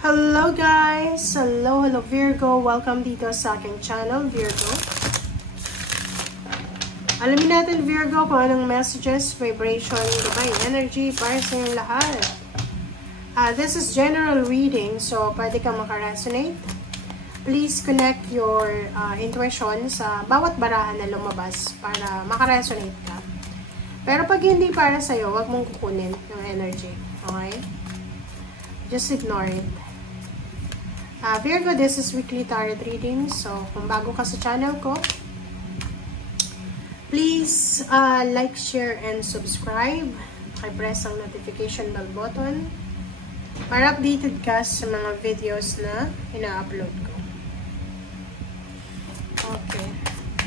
Hello guys! Hello Virgo! Welcome dito sa aking channel, Virgo. Alamin natin Virgo kung anong messages, vibration, divine energy para sa inyong lahat. This is general reading, so pwede kang makaresonate. Please connect your intuition sa bawat barahan na lumabas para makaresonate ka. Pero pag hindi para sa'yo, huwag mong kukunin yung energy. Okay? Just ignore it. Virgo, this is weekly tarot reading. So, kung bago ka sa channel ko, please like, share, and subscribe. I-press ang notification bell button para updated ka sa mga videos na ina-upload ko. Okay.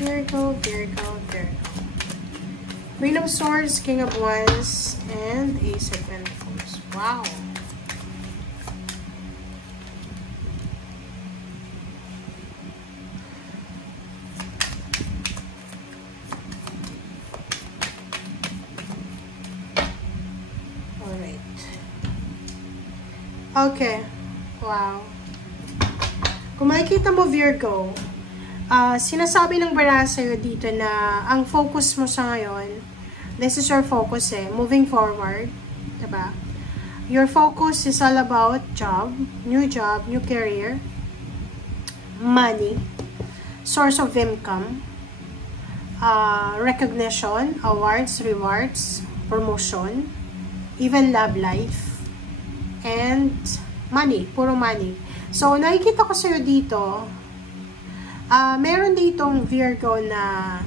Virgo, Virgo, Virgo. Queen of Swords, King of Wands, and Ace of Pentacles. Wow! Okay. Wow. Kung makikita mo, Virgo, sinasabi ng baraha sa'yo dito na ang focus mo sa ngayon, this is your focus moving forward. Diba? Your focus is all about job, new career, money, source of income, recognition, awards, rewards, promotion, even love life, and money, puro money. So, nakikita ko sa'yo dito, meron ditong Virgo na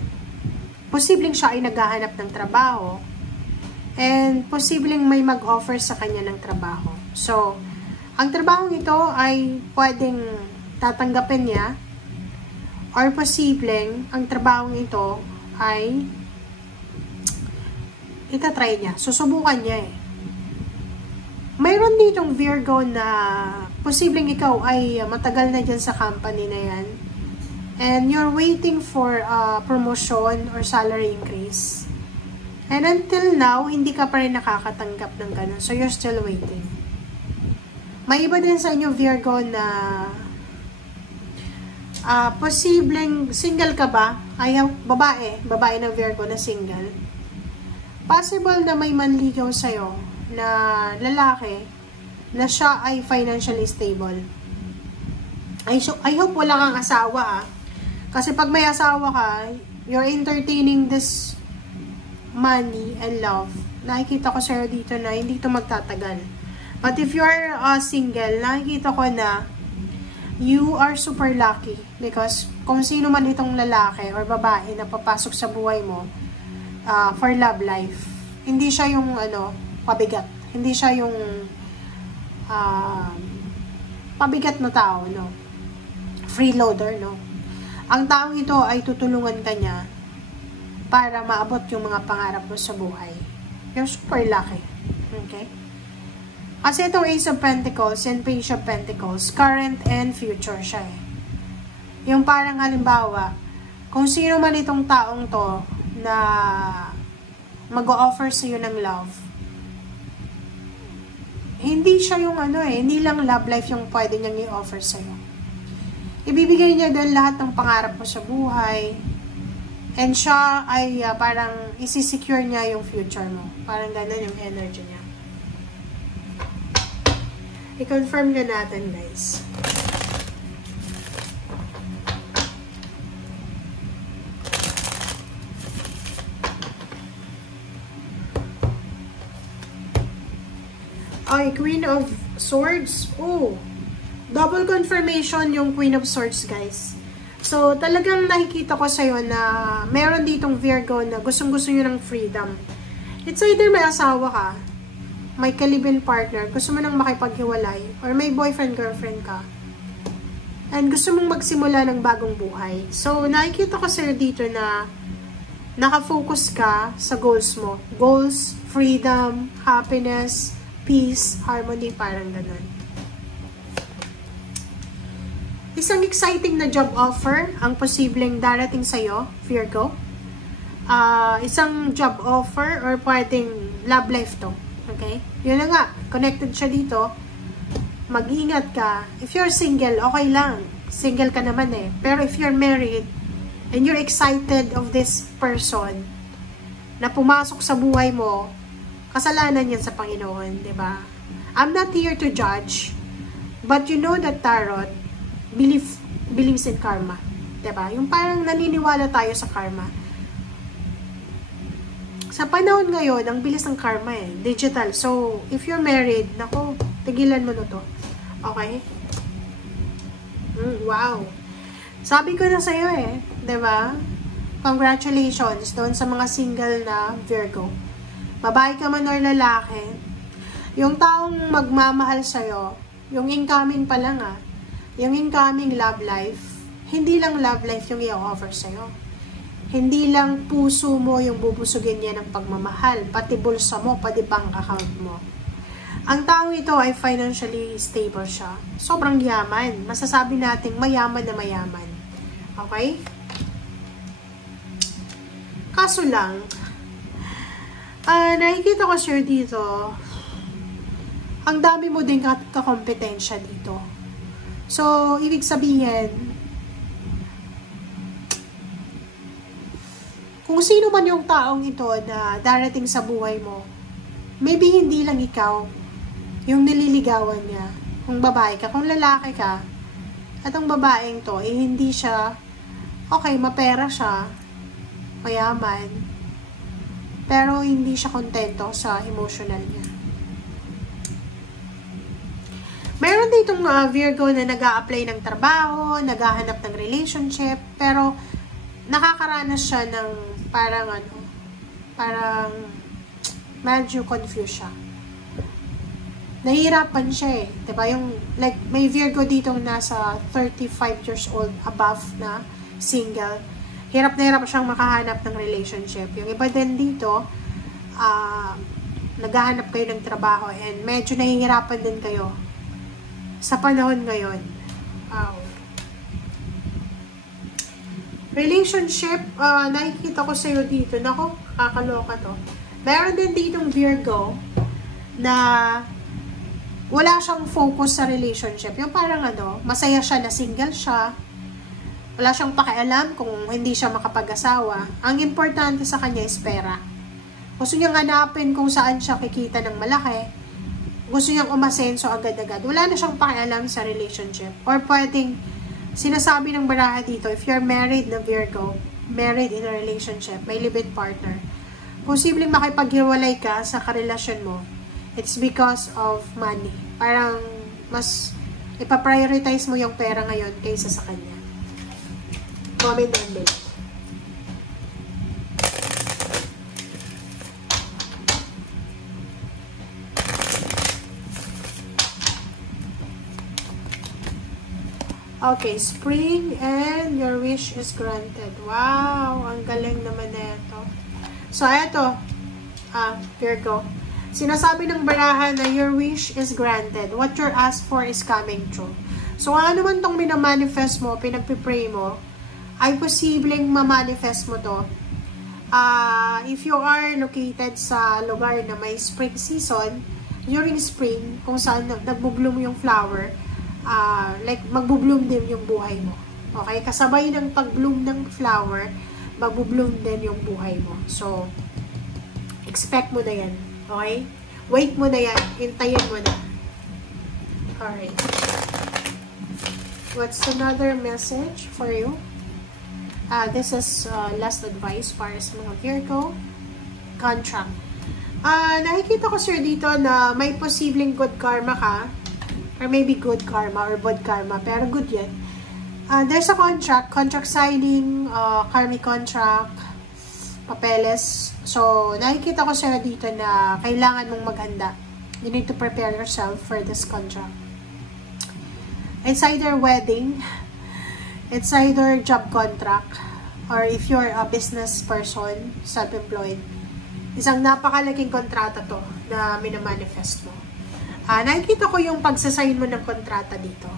posibleng siya ay naghahanap ng trabaho and posibleng may mag-offer sa kanya ng trabaho. So, ang trabaho ito ay pwedeng tatanggapin niya or posibleng ang trabaho ito ay itatry niya. Susubukan niya Mayroon ditong Virgo na posibleng ikaw ay matagal na dyan sa company na yan. And you're waiting for promotion or salary increase. And until now, hindi ka pa rin nakakatanggap ng ganun. So, you're still waiting. May iba din sa inyo, Virgo, na posibleng single ka ba? Babae ng Virgo na single. Possible na may manligaw sa'yo na lalaki na siya ay financially stable. I hope wala kang asawa kasi pag may asawa ka, you're entertaining this money and love. Nakikita ko sa'yo dito na hindi ito magtatagal. But if you're single, nakikita ko na you are super lucky because kung sino man itong lalaki or babae na papasok sa buhay mo for love life, hindi siya yung pabigat. Hindi siya yung pabigat na tao, no? Freeloader, no? Ang taong ito ay tutulungan ka niya para maabot yung mga pangarap mo sa buhay. You're super lucky. Okay? Kasi itong Ace of Pentacles and Page of Pentacles, current and future siya Yung parang halimbawa, kung sino man itong taong to na mag-o-offer sa iyo ng love, hindi siya yung hindi lang love life yung pwede niyang i-offer sa iyo. Ibibigay niya doon lahat ng pangarap mo sa buhay, and siya ay parang isi-secure niya yung future mo. Parang ganun yung energy niya. I-confirm na natin, guys. Ay, Queen of Swords. Oh, double confirmation yung Queen of Swords, guys. So, talagang nakikita ko sa'yo na meron ditong Virgo na gustong-gusto nyo ng freedom. It's either may asawa ka, may kalibin partner, gusto mo nang makipaghiwalay, or may boyfriend-girlfriend ka, and gusto mong magsimula ng bagong buhay. So, nakikita ko sa'yo dito na nakafocus ka sa goals mo. Goals, freedom, happiness, peace, harmony, parang ganun. Isang exciting na job offer ang posibleng darating sa'yo, Virgo. Isang job offer or pwedeng love life to. Okay? Yun na nga, connected siya dito. mag-ingat ka. If you're single, okay lang. Single ka naman eh. Pero if you're married, and you're excited of this person na pumasok sa buhay mo, kasalanan yan sa Panginoon, di ba? I'm not here to judge, but you know that Tarot believes in karma. Di ba? Yung parang naniniwala tayo sa karma. Sa panahon ngayon, ang bilis ng karma eh. Digital. So, if you're married, nako, tigilan mo na to. Okay? Wow. Sabi ko na sa'yo eh. Diba? Congratulations doon sa mga single na Virgo. Babae ka man or lalaki, yung taong magmamahal sa'yo, yung incoming pa lang yung incoming love life, hindi lang love life yung i-offer sa'yo. Hindi lang puso mo yung bubusugin niya ng pagmamahal, pati bulsa mo, pati bank account mo. Ang taong ito ay financially stable siya. Sobrang yaman. Masasabi natin mayaman na mayaman. Okay? Kaso lang, nakikita ko sir dito, ang dami mo din kakompetensya dito. So, ibig sabihin, kung sino man yung taong ito na darating sa buhay mo, maybe hindi lang ikaw yung nililigawan niya. Kung babae ka, kung lalaki ka, at ang babaeng to, hindi siya, okay, mapera siya, mayaman, pero hindi siya kontento sa emotional niya. Meron ditong Virgo na nag-a-apply ng trabaho, naghahanap ng relationship, pero nakakaranas siya ng parang medyo confused siya. Nahihirapan siya eh. Diba? Yung, like, may Virgo ditong nasa 35 years old above na single. Hirap na hirap siyang makahanap ng relationship. Yung iba din dito, naghahanap kayo ng trabaho and medyo nahihirapan din kayo sa panahon ngayon. Relationship, nakikita ko sa'yo dito. Nako, kakaloka to. Meron din ditong Virgo na wala siyang focus sa relationship. Yung parang masaya siya na single siya. Wala siyang pakialam kung hindi siya makapag-asawa. Ang importante sa kanya is pera. Gusto niyang hanapin kung saan siya kikita ng malaki. Gusto niyang umasenso agad-agad. Wala na siyang pakialam sa relationship. Or pwedeng, sinasabi ng baraha dito, if you're married na Virgo, married in a relationship, may live-in partner, posibleng makipaghiwalay ka sa karelasyon mo. It's because of money. Parang, mas ipaprioritize mo yung pera ngayon kaysa sa kanya. Comment down below. Okay, spring and your wish is granted. Wow, ang galing naman na ito. So, eto, Virgo. Sinasabi ng baraha na your wish is granted. What you're asked for is coming true. So, ano man tong minamanifest mo, pinagpipray mo, ay posibleng ma-manifest mo to. If you are located sa lugar na may spring season, during spring, kung saan nagbubloom yung flower, like magbubloom din yung buhay mo. Okay? Kasabay ng pagbloom ng flower, magbubloom din yung buhay mo. So, expect mo na yan. Okay? Wait mo na yan. Hintayin mo na. Alright. What's another message for you? This is last advice para sa mga Virgo. Contract. Nakikita ko sir dito na may posibleng good karma ka. Or maybe good karma or bad karma. Pero good yan. There's a contract signing, karmic contract, papeles. So, nakikita ko sir dito na kailangan mong maghanda. You need to prepare yourself for this contract. It's either wedding, it's either job contract, or if you're a business person, self-employed, isang napakalaking kontrata to na minamanifest mo. Nakikita ko yung pagsasign mo ng kontrata dito.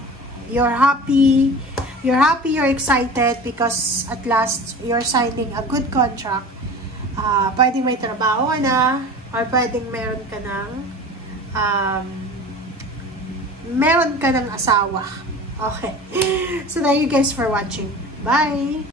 You're happy, you're excited because at last, you're signing a good contract. Pwedeng may trabaho ka na, or pwedeng meron ka ng meron ka ng asawa. Okay. So, thank you guys for watching. Bye!